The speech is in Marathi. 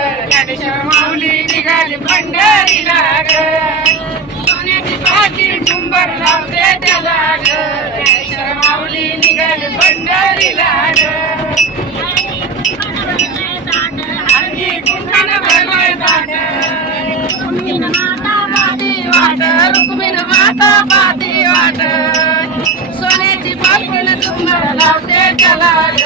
माऊली निघाली पंढरीला ग सोन्याची पाठी झुंबर लावते त्याला ग माऊली निघाली पंढरीला ग हल्ली कुंभाने भरलंय ताट रुक्मिण माता पाती वाट सोन्याची पाठी झुंबर